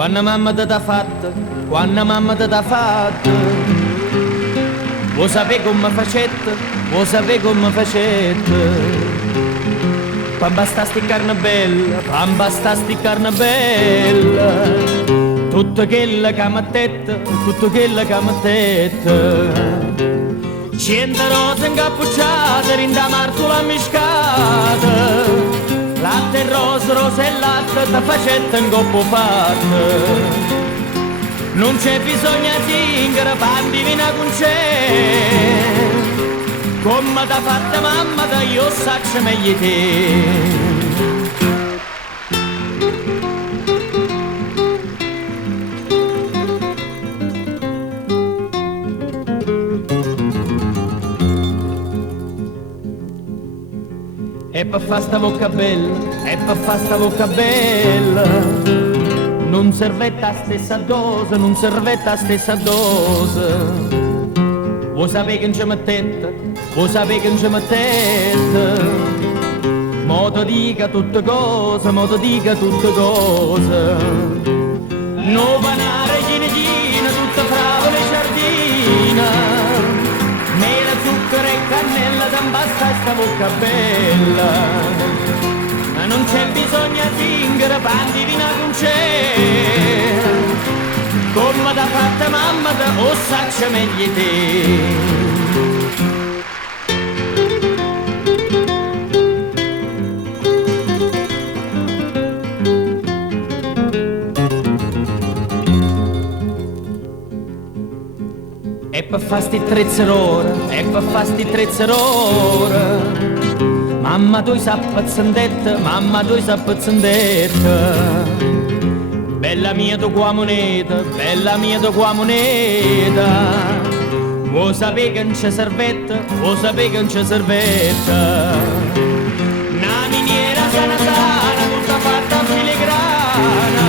Quando mamma te t'ha fatta, quando mamma te t'ha fatta, vuoi sapere come facette, vuoi sapere come facette. Pambasta sti carne bella, pambasta sti carne bella, tutto quello che mi tette, tutto quello che mi tette. 100 rose incappucciate, rinda martula miscata, latte e rose, rose e latte, te facette in coppo fatte. Non c'è bisogno di zingara, pandi vina con c'è, come t'ha fatta mamma, da io saccio meglio te. E per fa sta bocca bella, e per fa sta bocca bella, non servetta stessa dose, non servetta stessa dose. Vuoi sapere che non ci mettete, vuoi sapere che non ci mettete, modo dica tutte cose, modo dica tutte cose. No banare, ghina, tutta fravola e giardina, mela, zucchero e cannella, t'ambasta sta bocca bella. Ma non c'è bisogno di zingara, pandi vina con c'è, come t'ha fatta mamma, o saccia meglio te. E per fa sti 13 ore, e per fa sti 13 ore, mamma tu sei pazzendetta, mamma tu sei pazzendetta. Bella mia tu qua moneta, bella mia tu qua moneta, vuoi sapere che non c'è servetta, vuoi sapere che non c'è servetta. Una miniera sana sana, tutta fatta in filigrana,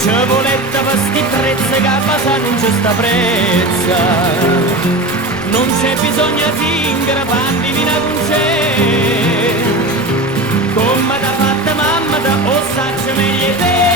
ci voletta per sti prezzi che a basa non c'è sta prezza. Non c'è bisogno di zingara, pandi vina con c'è, come t'ha fatta mamma, o saccia meglio te.